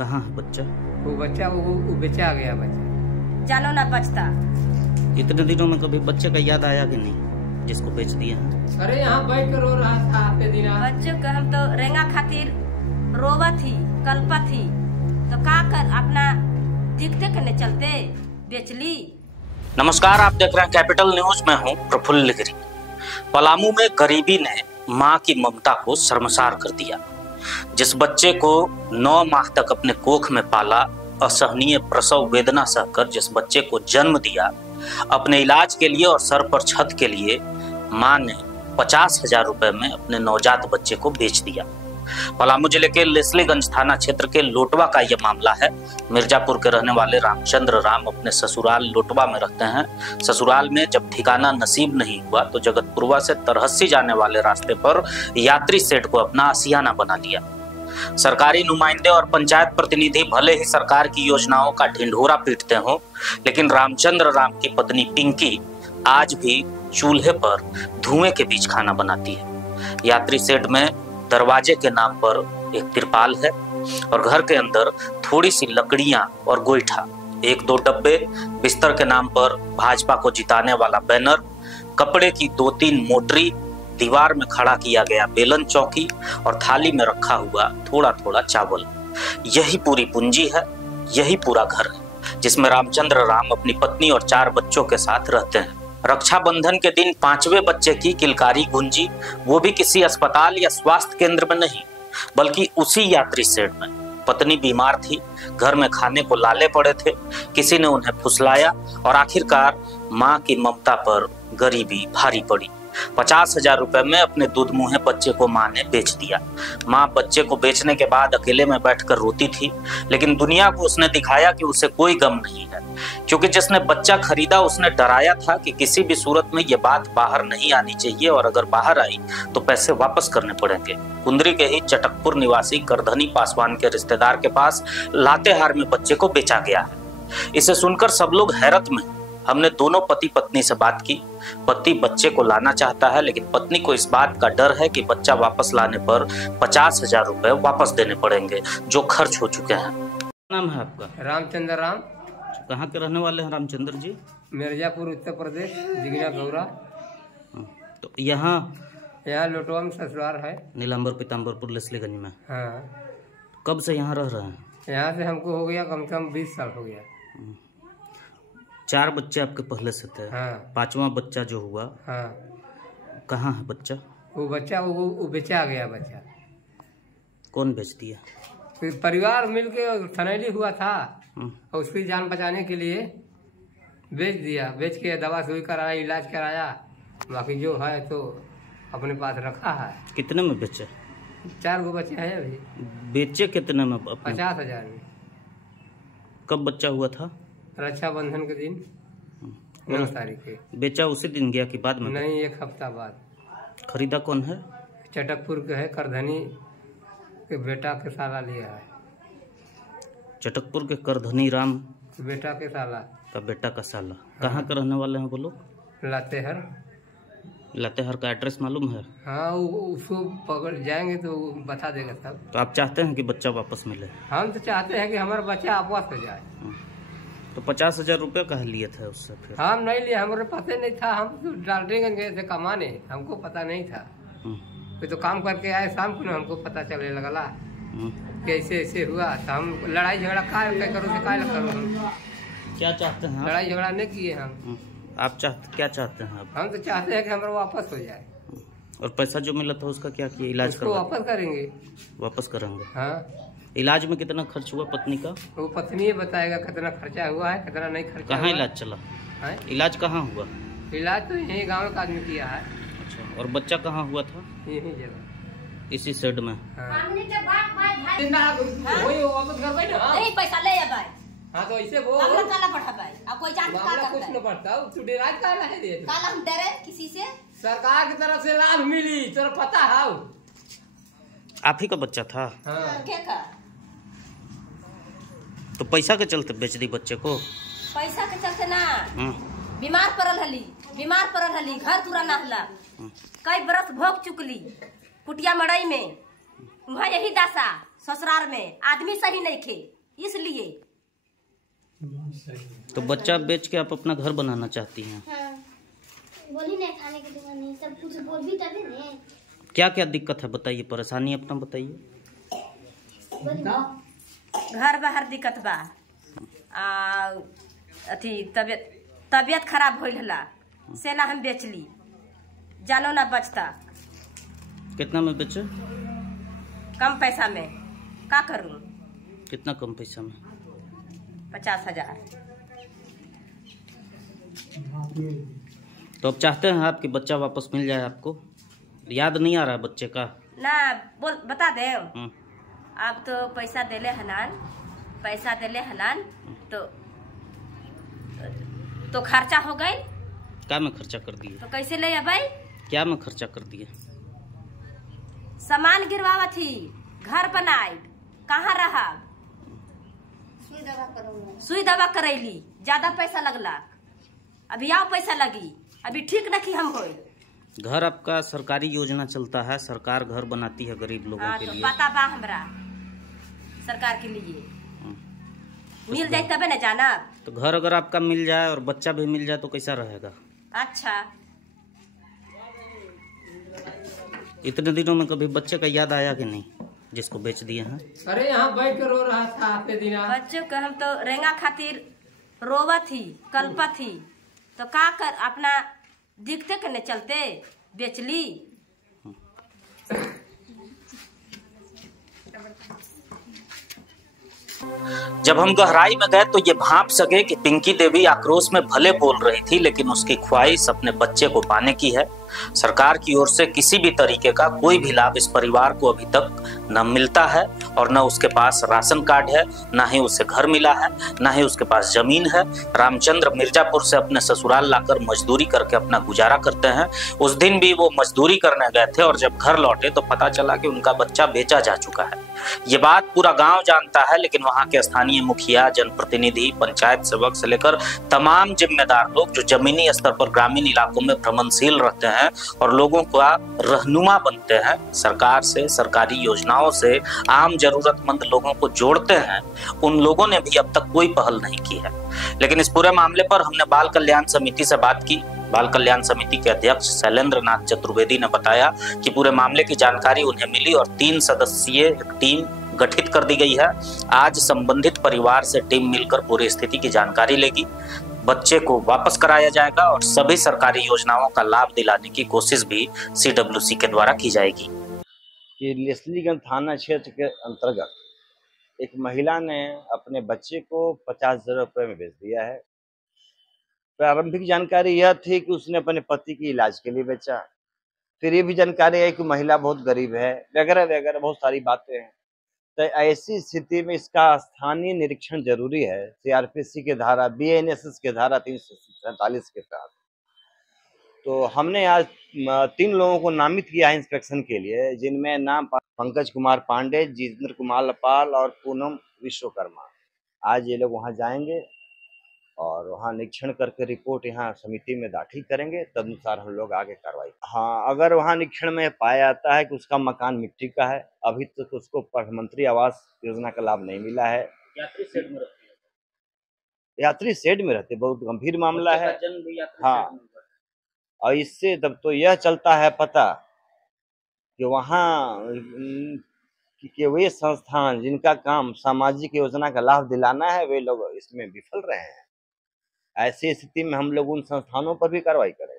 कहाँ है बच्चा? वो बच्चा वो बेचा गया बच्चा। जानो ना बचता। इतने दिनों में कभी बच्चे का याद आया कि नहीं जिसको बेच दिया है? अरे यहाँ बैठ कर रो रहा था आते दिन। बच्चों का हम तो रेंगा खातिर रोवा थी कल्पा थी तो का कर अपना दिखते करने चलते बेच ली। नमस्कार, आप देख रहे हैं कैपिटल न्यूज। मैं हूं प्रफुल्ल गिरी। पलामू में गरीबी ने मां की ममता को शर्मसार कर दिया। जिस बच्चे को 9 माह तक अपने कोख में पाला, असहनीय प्रसव वेदना सहकर जिस बच्चे को जन्म दिया, अपने इलाज के लिए और सर पर छत के लिए मां ने 50,000 रुपए में अपने नवजात बच्चे को बेच दिया। पलामू जिले के लेस्लीगंज थाना क्षेत्र के लोटवा का यह मामला है। मिर्जापुर के रहने वाले रामचंद्र राम अपने ससुराल लोटवा में रहते हैं। ससुराल में जब ठिकाना नसीब नहीं हुआ तो जगतपुरवा से तरहस्सी जाने वाले रास्ते पर यात्री शेड को अपना आशियाना बना लिया। सरकारी नुमाइंदे और पंचायत प्रतिनिधि भले ही सरकार की योजनाओं का ढिंढोरा पीटते हों, लेकिन रामचंद्र राम की पत्नी पिंकी आज भी चूल्हे पर धुएं के बीच खाना बनाती है। यात्री शेड में दरवाजे के नाम पर एक तिरपाल है और घर के अंदर थोड़ी सी लकड़ियां और गोईठा, 1-2 डब्बे, बिस्तर के नाम पर भाजपा को जिताने वाला बैनर, कपड़े की 2-3 मोटरी, दीवार में खड़ा किया गया बेलन चौकी और थाली में रखा हुआ थोड़ा थोड़ा चावल। यही पूरी पूंजी है, यही पूरा घर है जिसमें रामचंद्र राम अपनी पत्नी और 4 बच्चों के साथ रहते हैं। रक्षाबंधन के दिन 5वें बच्चे की किलकारी गूंजी, वो भी किसी अस्पताल या स्वास्थ्य केंद्र में नहीं, बल्कि उसी यात्री शेड में। पत्नी बीमार थी, घर में खाने को लाले पड़े थे, किसी ने उन्हें फुसलाया और आखिरकार मां की ममता पर गरीबी भारी पड़ी। 50,000 रुपए में अपने दूध मुँहे बच्चे को मां ने बेच दिया। मां बच्चे को बेचने के बाद अकेले में बैठकर रोती थी, लेकिन दुनिया को उसने दिखाया कि उसे कोई गम नहीं है, क्योंकि जिसने बच्चा खरीदा उसने डराया था कि किसी भी सूरत में ये बात बाहर नहीं आनी चाहिए और अगर बाहर आई तो पैसे वापस करने पड़ेंगे। कुंदरी के ही चटकपुर निवासी करधनी पासवान के रिश्तेदार के पास लातेहार में बच्चे को बेचा गया है। इसे सुनकर सब लोग हैरत में। हमने दोनों पति पत्नी से बात की। पति बच्चे को लाना चाहता है, लेकिन पत्नी को इस बात का डर है कि बच्चा वापस लाने पर 50,000 रुपए वापस देने पड़ेंगे जो खर्च हो चुके हैं। क्या नाम है आपका? रामचंद्र राम। कहाँ के रहने वाले हैं रामचंद्र जी? मिर्जापुर उत्तर प्रदेश, जिगना गौरा। तो यहाँ लोटवा में ससुराल है। नीलांबर पीताम्बरपुर लेस्लीगंज में। हाँ। कब से यहाँ रह रहे हैं? यहाँ से हमको हो गया कम से कम 20 साल हो गया। 4 बच्चे आपके पहले से थे। हाँ। 5वां बच्चा जो हुआ, हाँ। कहाँ है बच्चा? वो बच्चा वो बेचा गया बच्चा। कौन बेच दिया? फिर परिवार मिलके थनैली हुआ था और उसकी जान बचाने के लिए बेच दिया। बेच के दवा सुई कराया, इलाज कराया, बाकी जो है तो अपने पास रखा है। कितने में बेचे? 4 गो बच्चे हैं अभी। बेचे कितने में? 50,000 में। कब बच्चा हुआ था? रक्षाबंधन के दिन 9 तारीख के। बेचा उसी दिन गया कि बाद में? नहीं, 1 हफ्ता बाद। खरीदा कौन है? चटकपुर के है, करधनी के बेटा के साला लिया है। चटकपुर के करधनी राम बेटा के साला का बेटा का साला। कहाँ के रहने वाले हैं वो लोग? लातेहर। लातेहार का एड्रेस मालूम है? हाँ, उसको पकड़ जाएंगे तो बता देगा सब। तो आप चाहते हैं कि बच्चा वापस मिले? हम तो चाहते हैं कि हमारा बच्चा वापस हो जाए। तो 50,000 रुपये कहाँ लिए थे उससे? फिर हम नहीं लिए, हमारे पता नहीं था। हम तो डाल्टनगंज गए थे कमाने, हमको पता नहीं था। फिर तो काम करके आए शाम को, हमको पता चलने लगला कैसे ऐसे हुआ। तो हम लड़ाई झगड़ा क्या चाहते हैं? लड़ाई झगड़ा नहीं किए हम। आप क्या चाहते हैं? हम तो चाहते हैं कि हमारा वापस हो जाए। और पैसा जो मिला था उसका क्या किया? इलाज उसको वापस करेंगे। वापस करेंगे? हाँ। इलाज में कितना खर्च हुआ पत्नी का? वो पत्नी ही बताएगा कितना खर्चा हुआ है, कितना नहीं खर्चा। कहाँ इलाज चला है? इलाज कहाँ हुआ? इलाज तो यही गाँव का आदमी किया है। अच्छा, और बच्चा कहाँ हुआ था? यही जगह, इसी शेड में। नहीं पैसा ले भाई। हाँ तो ऐसे वो काला पढ़ा भाई, अब कोई जान कुछ न पढ़ता। तू डेराज काला है दे। काला हम डरे किसी से? सरकार की तरफ से लाभ मिली, तेरा पता है? आप ही का बच्चा था? हाँ। क्या का? तो पैसा के चलते बेच दी बच्चे को? पैसा के चलते ना, बीमार पड़ल हली, घर तुरा ना हला। कई बरस भोग चुकली कुटिया मड़ई में, वहाँ यही दासा ससुराल में आदमी सही नहीं थे, इसलिए। तो बच्चा बेच के आप अपना घर बनाना चाहती हैं? हाँ, बोली नहीं खाने की दुकान नहीं, सब कुछ बोल भी तभी ने। क्या क्या दिक्कत है बताइए, परेशानी अपना बताइए। घर बाहर दिक्कत बा, अथी तबियत खराब होइल हला से ना हम बेचली, जानो ना बचता। कितना में बेचे? कम पैसा में का करूं? कितना कम पैसा में? 50,000। तो अब चाहते हैं आपके बच्चा वापस मिल जाए आपको? याद नहीं आ रहा है बच्चे का? ना बोल बता दे। अब तो पैसा देले हलान तो खर्चा हो गई। क्या में खर्चा कर दिए? तो कैसे ले भाई? क्या में खर्चा कर दिए? सामान गिरवावा थी, घर बनाई, कहाँ रहा? सुई दवा करैली, ज्यादा पैसा लगला, अभी आओ पैसा लगी, अभी ठीक नहीं हम होए। घर आपका सरकारी योजना चलता है, सरकार घर बनाती है गरीब लोगों के लिए। पता बा हमरा, सरकार के लिए मिल जाए तबे न जाना। तो घर अगर आपका मिल जाए और बच्चा भी मिल जाए तो कैसा रहेगा? अच्छा, इतने दिनों में कभी बच्चे का याद आया कि नहीं जिसको बेच दिए हैं? अरे यहाँ बैठ कर रो रहा था आते दिन। बच्चों को हम तो रेंगा खातिर रोवा थी, कल्पा थी, तो का कर अपना दिखते करने चलते बेचली। जब हम गहराई में गए तो ये भांप सके कि पिंकी देवी आक्रोश में भले बोल रही थी, लेकिन उसकी ख्वाहिश अपने बच्चे को पाने की है। सरकार की ओर से किसी भी तरीके का कोई भी लाभ इस परिवार को अभी तक न मिलता है, और न उसके पास राशन कार्ड है, न ही उसे घर मिला है, न ही उसके पास जमीन है। रामचंद्र मिर्जापुर से अपने ससुराल लाकर मजदूरी करके अपना गुजारा करते हैं। उस दिन भी वो मजदूरी करने गए थे और जब घर लौटे तो पता चला कि उनका बच्चा बेचा जा चुका है। ये बात पूरा गांव जानता है, लेकिन वहां के स्थानीय मुखिया, जनप्रतिनिधि, पंचायत सेवक से लेकर तमाम जिम्मेदार लोग जो जमीनी स्तर पर ग्रामीण इलाकों में भ्रमणशील रहते हैं और लोगों का रहनुमा बनते हैं, सरकार से, सरकारी योजनाओं से आम जरूरतमंद लोगों को जोड़ते हैं, उन लोगों ने भी अब तक कोई पहल नहीं की है। लेकिन इस पूरे मामले पर हमने बाल कल्याण समिति से बात की। बाल कल्याण समिति के अध्यक्ष शैलेंद्र नाथ चतुर्वेदी ने बताया कि पूरे मामले की जानकारी उन्हें मिली और 3 सदस्यीय एक टीम गठित कर दी गई है। आज संबंधित परिवार से टीम मिलकर पूरी स्थिति की जानकारी लेगी, बच्चे को वापस कराया जाएगा और सभी सरकारी योजनाओं का लाभ दिलाने की कोशिश भी CWC के द्वारा की जाएगी। कि लेस्लीगंज थाना क्षेत्र के अंतर्गत एक महिला ने अपने बच्चे को 50,000 रुपये में बेच दिया है। प्रारंभिक जानकारी यह थी कि उसने अपने पति की इलाज के लिए बेचा। फिर ये भी जानकारी है कि महिला बहुत गरीब है, वगैरह वगैरह बहुत सारी बातें हैं। तो ऐसी स्थिति में इसका स्थानीय निरीक्षण जरूरी है। CRPC के धारा, BNSS के धारा 347 के तहत तो हमने आज 3 लोगों को नामित किया है इंस्पेक्शन के लिए, जिनमें नाम पंकज कुमार पांडे, जितेंद्र कुमार पाल और पूनम विश्वकर्मा। आज ये लोग वहां जाएंगे और वहाँ निरीक्षण करके रिपोर्ट यहाँ समिति में दाखिल करेंगे, तदनुसार हम लोग आगे कार्रवाई। हाँ, अगर वहाँ निरीक्षण में पाया जाता है कि उसका मकान मिट्टी का है, अभी तक तो उसको प्रधानमंत्री आवास योजना का लाभ नहीं मिला है। यात्री शेड में रहते, बहुत गंभीर मामला है। हाँ, और इससे तब तो यह चलता है पता कि वहाँ कि वे संस्थान जिनका काम सामाजिक योजना का लाभ दिलाना है, वे लोग इसमें विफल रहे हैं। ऐसी स्थिति में हम लोग उन संस्थानों पर भी कार्रवाई करें।